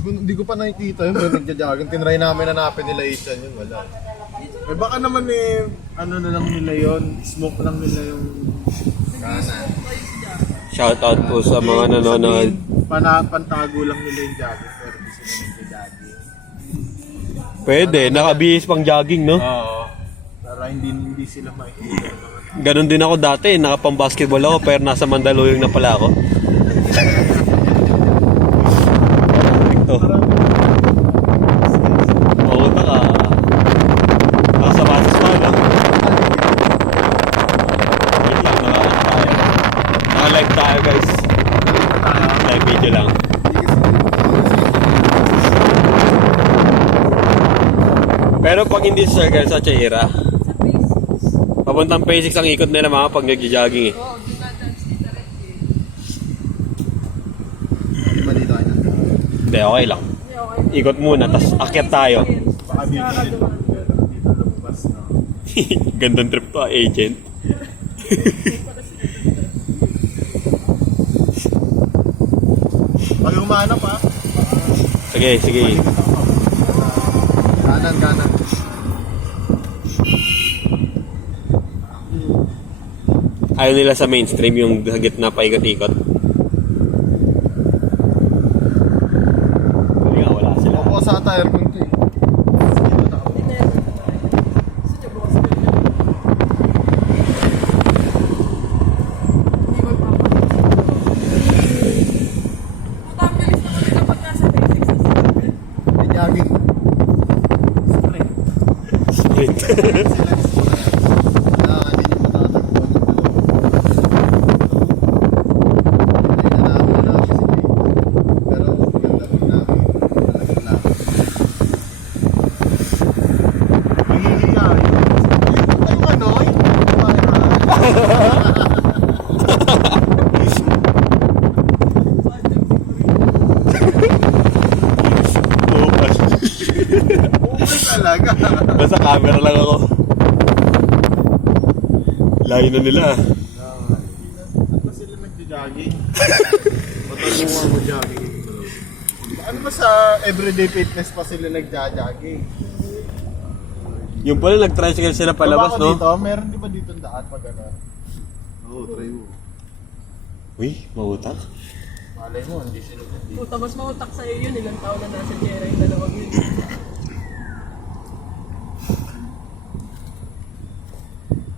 Hindi ko pa nakikita yun, pero nagja-jogging. Tinry namin hanapin nila Ethan yun, wala. Eh baka naman ano na lang nila yon, smoke lang nila yung Kanan. Shoutout po sa mga nanonood. Pantago lang nila yung jogging, pero di sila nagja-jogging. Pwede, nakabihis pang jogging, no? Oo. Para hindi sila makikita ng mga Ganon din ako dati, nakapang-basketball ako, pero nasa Mandaluyong na pala ako. Ito. Oo, nasa basis pa lang. Wait lang, naka-live tayo guys. Live video lang. Pero pag hindi sa circle sa Chaira, papuntang P6 ang ikot nila mga pag nag-jogging eh. Oo, dinadance dito rin Di ba dito kayo? Hindi, okay lang. Ikot muna, tas akyat tayo. baka bibili dito lumabas na. Gandang trip to, agent. Pag humanap ha, Sige, sige. Kanan. Ayaw nila sa mainstream yung sa gitna paikot-ikot. Hindi nga, wala sila. Ako sa tire ko ito eh. May jogging. Sprint. Hindi nyo matatagpuan yung dalawa. Hindi na namin hanapin sila eh. Pero maganda rin namin. Talagang lang. Nahihiya. Yung ano, Bukas. okay talaga. Basta camera lang ako. Layo na nila. Ba't sila nagja-jogging? Matulungan mo jogging. Ano ba sa everyday fitness pa sila nagja-jogging? Yung pala nag-tricycle sila palabas, Baba ko no? dito, meron di ba dito ang daan pag ano? Oo, try mo. Uy, mautak. Malay mo, hindi sila nandito. Puta, mas mautak sa'yo yun. Ilang taon na nasa Jera yung dalawang yun.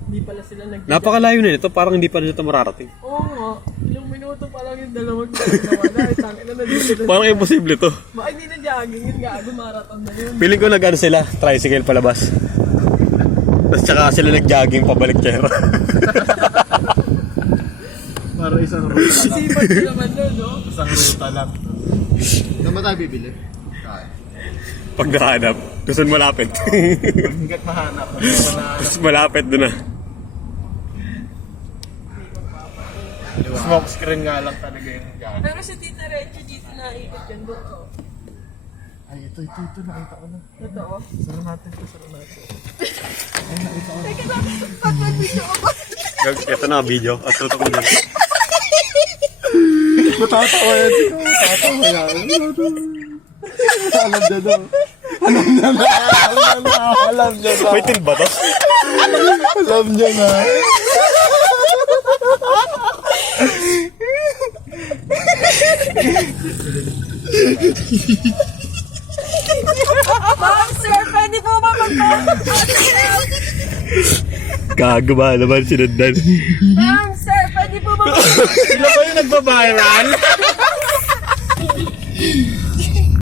Hindi pala sila Napakalayo na nito, parang hindi pa nito mararating. Oo nga. Ilang minuto pa lang yung dalawang nawala. Tangin na dito. Parang imposible to. Baka hindi na jogging yun. Gago, marathon na yun. Feeling ko nag-ano sila, tricycle palabas. Tapos tsaka sila nag-jogging pabalik Chero. Para isang ruta lang. Sipag ko naman doon, no? Isang ruta lang. Saan ba tayo bibili? Kaya. Pag nahanap, gusto malapit. Hanggat mahanap. Mas malapit doon na. Smoke screen nga lang talaga yung jogging. Pero si Tita Reggie dito na ikot yan doon, oh. Ay, ito. Nakita ko na. Totoo. Sara natin. Teka lang, pag mag-video ko ba? Ito na video, at tutok mo dyan. Matatawa yan siya. Matatawa yan. Alam niya daw. Alam niya na. May til ba to? Alam niya na. Ma'am, sir, pwede po ba Gago ba naman sinundan? Ma'am, sir, pwede po ba Sila ba yung nagbabiral?